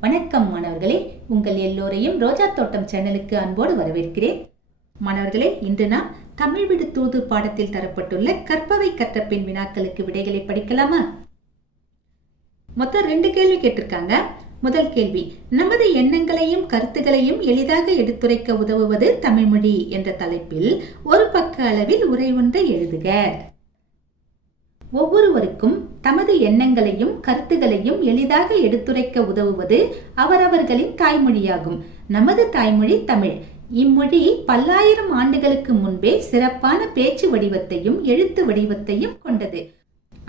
வணக்கம் மாணவர்களே. உங்கள் எல்லோரையும் ரோஜா தோட்டம் சேனலுக்கு அன்போடு வரவேற்கிறேன். மாணவர்களே இன்று நாம் தமிழ் விடு தூது பாடத்தில் தரப்பட்டுள்ள கற்பவை கற்ற வினாக்களுக்கு விடைகளை படிக்கலாமா? மொத்தம் ரெண்டு கேள்வி கேட்டிருக்காங்க. முதல் கேள்வி நமது எண்ணங்களையும் கருத்துகளையும் எளிதாக எடுத்துரைக்க உதவுவது தமிழ்மொழி என்ற தலைப்பில் ஒரு பக்க அளவில் உரை ஒன்றை எழுதுக. ஒவ்வொருவருக்கும் தமது எண்ணங்களையும் கருத்துகளையும் எளிதாக எடுத்துரைக்க உதவுவது அவரவர்களின் தாய்மொழியாகும். நமது தாய்மொழி தமிழ். இம்மொழி பல்லாயிரம் ஆண்டுகளுக்கு முன்பே சிறப்பான பேச்சு வடிவத்தையும் எழுத்து வடிவத்தையும் கொண்டது.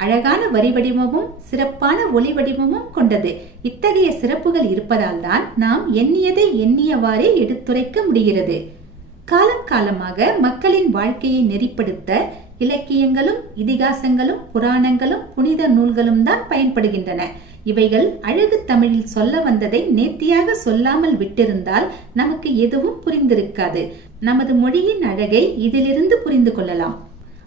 அழகான வரி வடிவமும் சிறப்பான ஒளி வடிவமும் கொண்டது. இத்தகைய சிறப்புகள் இருப்பதால் தான் நாம் எண்ணியதை எண்ணியவாறே எடுத்துரைக்க முடிகிறது. காலம் காலமாக மக்களின் வாழ்க்கையை நெறிப்படுத்த இலக்கியங்களும் இதிகாசங்களும் புராணங்களும் புனித நூல்களும் தான் பயன்படுகின்றன. இவைகள் அழகு தமிழில் சொல்ல வந்ததை நேர்த்தியாக சொல்லாமல் விட்டிருந்தால் நமக்கு எதுவும் புரிந்திருக்காது. நமது மொழியின் அழகை இதிலிருந்து புரிந்து கொள்ளலாம்.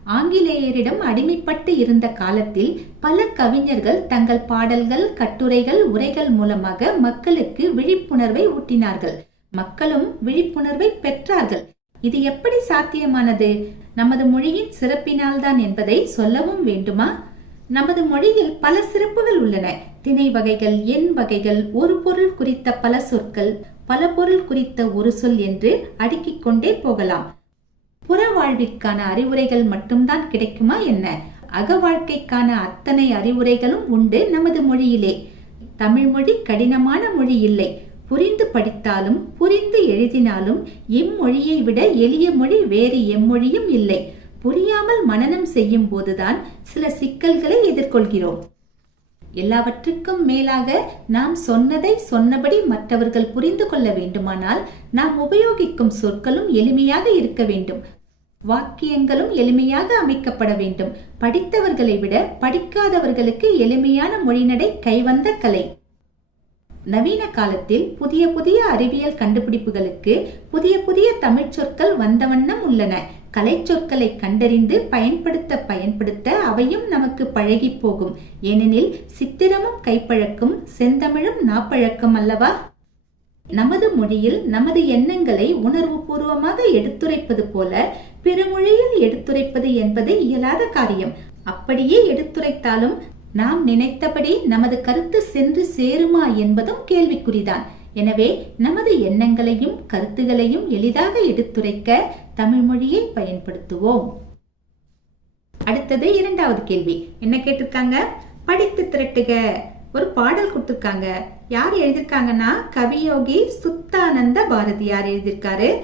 ஆங்கிலேயரிடம் அடிமைப்பட்டு இருந்த காலத்தில் பல கவிஞர்கள் தங்கள் பாடல்கள் கட்டுரைகள் உரைகள் மூலமாக மக்களுக்கு விழிப்புணர்வை ஊட்டினார்கள். மக்களும் விழிப்புணர்வை பெற்றார்கள். இது எப்படி சாத்தியமானது? நமது மொழியின் சிறப்பினால்தான் என்பதை சொல்லவும் வேண்டுமா? நமது மொழியில் பல சிறப்புகள் உள்ளன. திணை வகைகள் எண் வகைகள் ஒரு பொருள் குறித்த பல சொற்கள் பல பொருள் குறித்த ஒரு சொல் என்று அடுக்கிக் கொண்டே போகலாம். புற வாழ்விற்கான அறிவுரைகள் மட்டும்தான் கிடைக்குமா என்ன? அக வாழ்க்கைக்கான அத்தனை அறிவுரைகளும் உண்டு நமது மொழியிலே. தமிழ் மொழி கடினமான மொழி இல்லை. புரிந்து படித்தாலும் புரிந்து எழுதினாலும் இம்மொழியை விட எளிய மொழி வேறு எம்மொழியும் இல்லை. புரியாமல் மனநம் செய்யும் போதுதான் சில சிக்கல்களை எதிர்கொள்கிறோம். எல்லாவற்றுக்கும் மேலாக நாம் சொன்னதை சொன்னபடி மற்றவர்கள் புரிந்து கொள்ள வேண்டுமானால் நாம் உபயோகிக்கும் சொற்களும் எளிமையாக இருக்க வேண்டும். வாக்கியங்களும் எளிமையாக அமைக்கப்பட வேண்டும். படித்தவர்களை விட படிக்காதவர்களுக்கு எளிமையான மொழிநடை கைவந்த கலை. நவீன காலத்தில் புதிய புதிய அறிவியல் கண்டுபிடிப்புகளுக்கு புதிய புதிய தமிழ் சொற்கள் வந்த வண்ணம் உள்ளன. கலை சொற்களை கண்டறிந்து பயன்படுத்த பயன்படுத்த அவையும் நமக்கு பழகி போகும். ஏனெனில் சித்திரமும் கைப்பழக்கம் செந்தமிழும் நாப்பழக்கம் அல்லவா? நமது மொழியில் நமது எண்ணங்களை உணர்வு பூர்வமாக எடுத்துரைப்பது போல பிற மொழியில் எடுத்துரைப்பது என்பது இயலாத காரியம். அப்படியே எடுத்துரைத்தாலும் நாம் நினைத்தபடி நமது கருத்து சென்று சேருமா என்பதும் கேள்விக்குறிதான். எனவே நமது எண்ணங்களையும் கருத்துகளையும் எளிதாக எடுத்துரைக்க தமிழ் மொழியை பயன்படுத்துவோம். அடுத்தது இரண்டாவது கேள்வி. என்ன கேட்டிருக்காங்க? படித்து திரட்டுக. ஒரு பாடல் கொடுத்துருக்காங்க. யார் எழுதியிருக்காங்கன்னா? கவியோகி சுத்தானந்த பாரதியார் எழுதியிருக்காரு.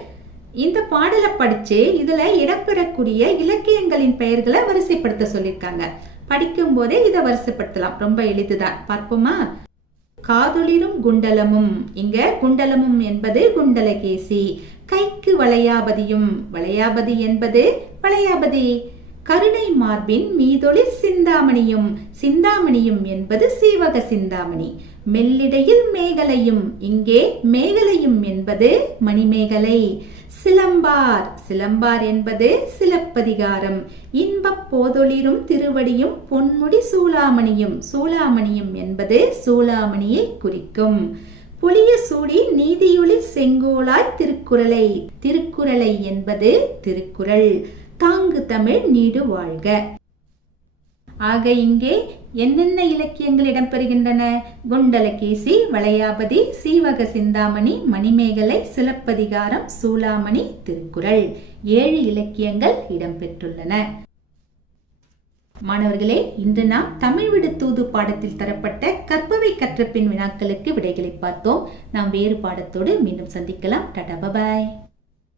இந்த பாடலை படிச்சு இதுல இடம்பெறக்கூடிய இலக்கியங்களின் பெயர்களை வரிசைப்படுத்த சொல்லியிருக்காங்க. படிக்கும் போதே இதை வரிசைப்படுத்தலாம். ரொம்ப எளிதுதான். பார்ப்போமா? காதுளிரும் குண்டலமும். இங்க குண்டலமும் என்பது குண்டலகேசி. கைக்கு வளையாபதியும். வளையாபதி என்பது வளையாபதி. கருணை மார்பின் மீதொளிர் சிந்தாமணியும் சிந்தாமணியும் என்பது சீவக சிந்தாமணி. மெல்லிடையில் மேகலையும் இங்கே மேகலையும் என்பது மணிமேகலை. சிலம்பார் சிலம்பார் என்பது சிலப்பதிகாரம். இன்பப் போதொளிரும் திருவடியும் பொன்முடி சூளாமணியும் சூளாமணியும் என்பது சூளாமணியை குறிக்கும். புளிய சூடி நீதியொளி செங்கோலாய் திருக்குறளை. திருக்குறளை என்பது திருக்குறள். தாங்கு தமிழ் நீடு வாழ்க. ஆக இங்கே என்னென்ன இலக்கியங்கள் இடம்பெறுகின்றன? குண்டலகேசி வளையாபதி சீவக சிந்தாமணி மணிமேகலை சிலப்பதிகாரம் சூளாமணி திருக்குறள் ஏழு இலக்கியங்கள் இடம்பெற்றுள்ளன. மாணவர்களே இன்று நாம் தமிழ் விடு தூது பாடத்தில் தரப்பட்ட கற்பவை கற்ற பின் வினாக்களுக்கு விடைகளை பார்த்தோம். நாம் வேறு பாடத்தோடு மீண்டும் சந்திக்கலாம். டடா பபாய்